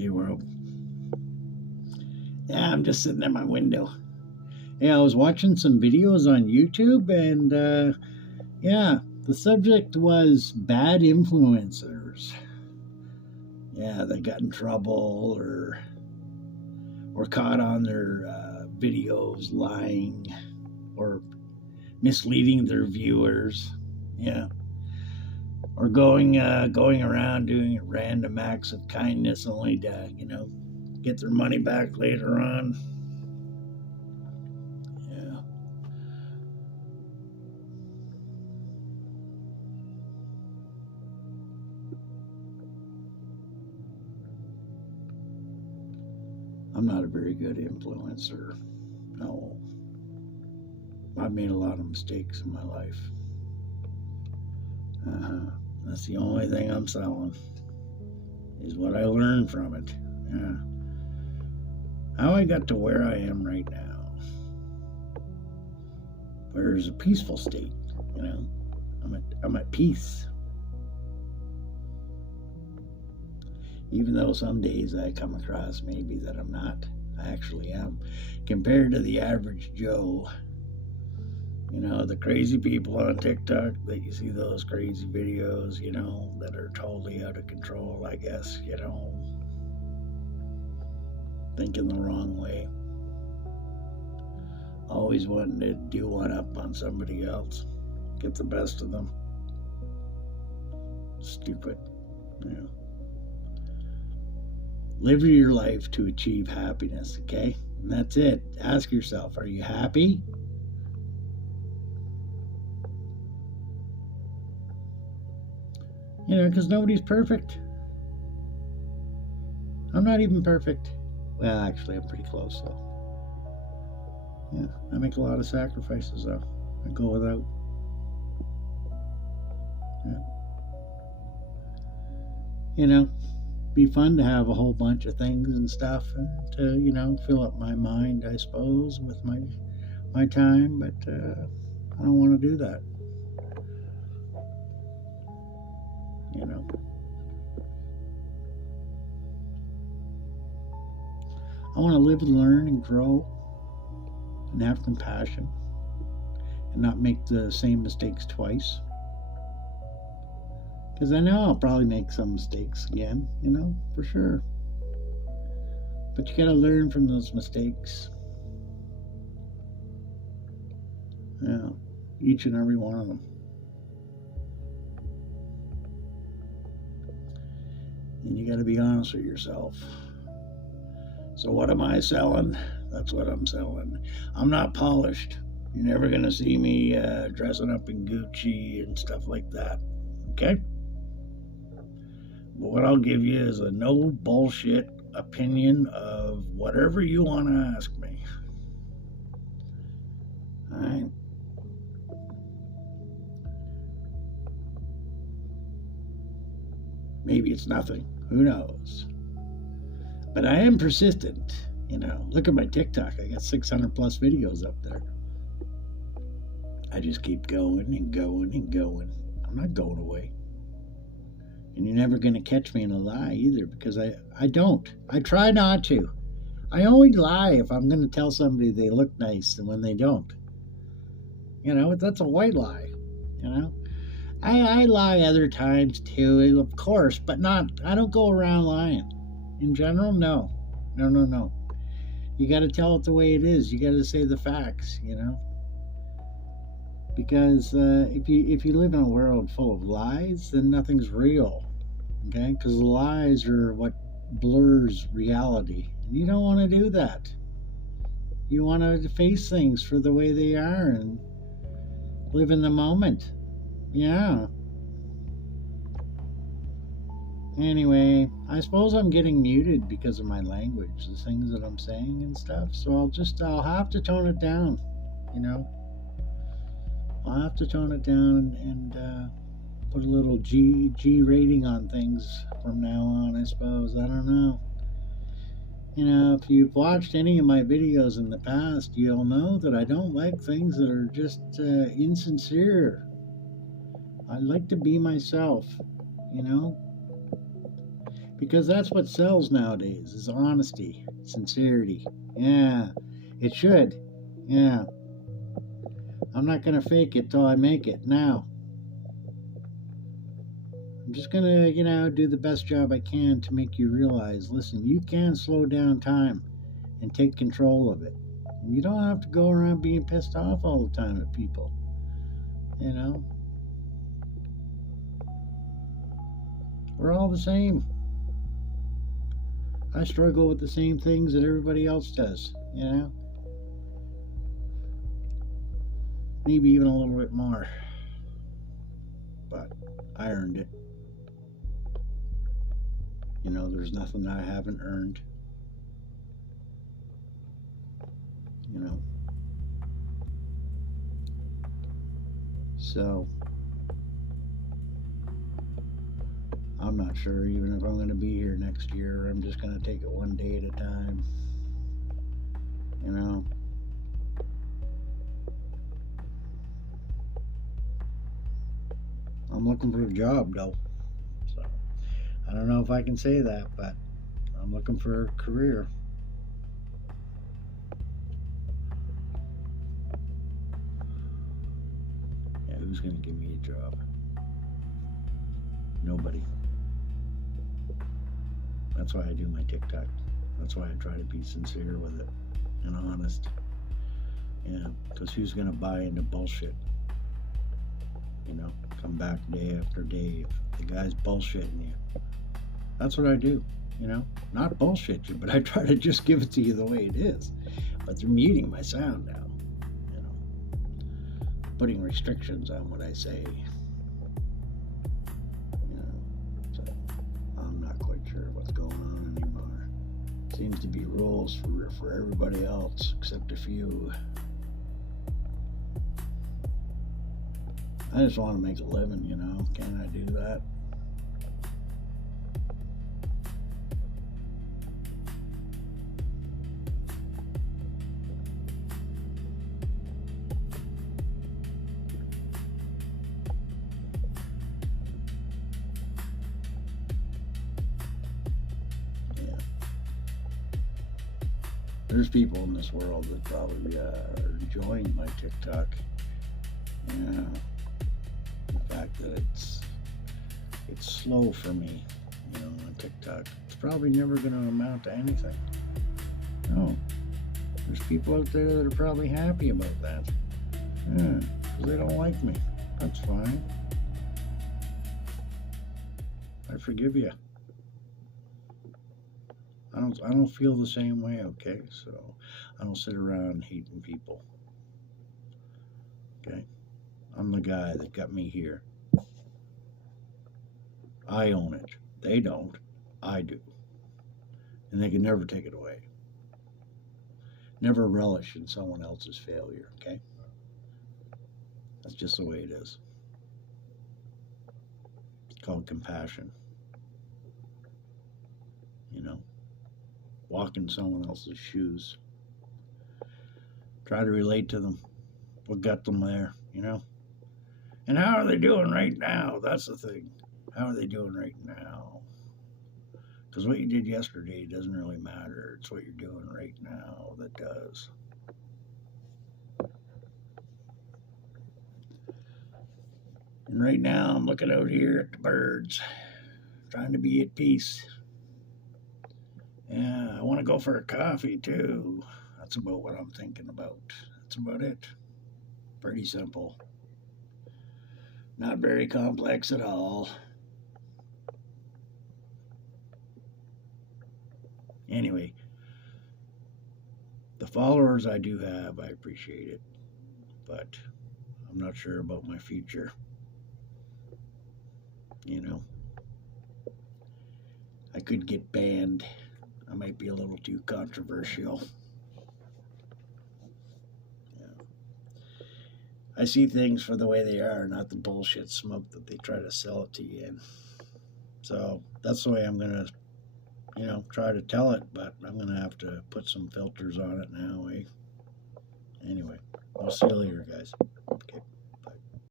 Hey, world. Yeah, I'm just sitting at my window. Yeah, I was watching some videos on YouTube, and yeah, the subject was bad influencers. Yeah, they got in trouble or were caught on their videos lying or misleading their viewers. Yeah, or going around doing random acts of kindness only to get their money back later on. Yeah. I'm not a very good influencer. No. I've made a lot of mistakes in my life. That's the only thing I'm selling, is what I learned from it. Yeah. How I got to where I am right now, where it's a peaceful state, you know. I'm at peace. Even though some days I come across maybe that I'm not, I actually am. Compared to the average Joe, the crazy people on TikTok that you see those crazy videos, that are totally out of control, I guess, thinking the wrong way. Always wanting to do one up on somebody else, get the best of them. Stupid. Live your life to achieve happiness, okay? And that's it. Ask yourself, are you happy? Because nobody's perfect. I'm not even perfect. Well, actually, I'm pretty close, though. Yeah, I make a lot of sacrifices, though. I go without. Yeah. Be fun to have a whole bunch of things and stuff and to, fill up my mind, I suppose, with my time, but I don't want to do that. I want to live and learn and grow and have compassion and not make the same mistakes twice. Because I know I'll probably make some mistakes again, for sure. But you got to learn from those mistakes. Yeah, each and every one of them. And you got to be honest with yourself. So what am I selling? That's what I'm selling. I'm not polished. You're never going to see me dressing up in Gucci and stuff like that. Okay? But what I'll give you is a no bullshit opinion of whatever you want to ask me. All right? Maybe it's nothing. Who knows? But I am persistent. Look at my TikTok. I got 600 plus videos up there. I just keep going and going and going. I'm not going away. And you're never going to catch me in a lie either, because I don't. I try not to. I only lie if I'm going to tell somebody they look nice and when they don't. That's a white lie. I lie other times too, of course, but I don't go around lying. In general, no. You got to tell it the way it is. You got to say the facts, because if you live in a world full of lies, then nothing's real, okay? Because the lies are what blurs reality, and you don't want to do that. You want to face things for the way they are and live in the moment. Yeah. Anyway, I suppose I'm getting muted because of my language, the things that I'm saying and stuff. So I'll have to tone it down, I'll have to tone it down and put a little G rating on things from now on, I suppose. I don't know. If you've watched any of my videos in the past, you'll know that I don't like things that are just insincere. I like to be myself, Because that's what sells nowadays is honesty, sincerity. Yeah, it should. Yeah, I'm not going to fake it till I make it now. I'm just going to, do the best job I can to make you realize, listen, you can slow down time and take control of it. You don't have to go around being pissed off all the time at people. You know, we're all the same. I struggle with the same things that everybody else does, Maybe even a little bit more. But I earned it. There's nothing I haven't earned. So I'm not sure even if I'm going to be here next year. I'm just going to take it one day at a time. I'm looking for a job though. So I don't know if I can say that, but I'm looking for a career. Yeah, who's going to give me a job? Nobody. That's why I do my TikTok. That's why I try to be sincere with it and honest. Yeah, because who's going to buy into bullshit? Come back day after day if the guy's bullshitting you. That's what I do, Not bullshit you, but I try to just give it to you the way it is. But they're muting my sound now, putting restrictions on what I say. So I'm not quite sure what's going on anymore. Seems to be rules for everybody else except a few. I just want to make a living, Can I do that? Yeah. There's people in this world that probably are enjoying my TikTok. Yeah. The fact that it's slow for me, on TikTok. It's probably never going to amount to anything. No. There's people out there that are probably happy about that. Yeah, because they don't like me. That's fine. I forgive you. I don't feel the same way, okay? So I don't sit around hating people. Okay? I'm the guy that got me here. I own it. They don't. I do. And they can never take it away. Never relish in someone else's failure, okay? That's just the way it is. It's called compassion. Walk in someone else's shoes. Try to relate to them. What got them there, And how are they doing right now? That's the thing. How are they doing right now? Because what you did yesterday doesn't really matter. It's what you're doing right now that does. And right now I'm looking out here at the birds, trying to be at peace. Yeah, I want to go for a coffee too. That's about what I'm thinking about. That's about it. Pretty simple. Not very complex at all. Anyway, the followers I do have, I appreciate it. But I'm not sure about my future. I could get banned. I might be a little too controversial. Yeah. I see things for the way they are, not the bullshit smoke that they try to sell it to you in. So that's the way I'm going to, try to tell it, but I'm going to have to put some filters on it now. Anyway, I'll see you later, guys. Okay.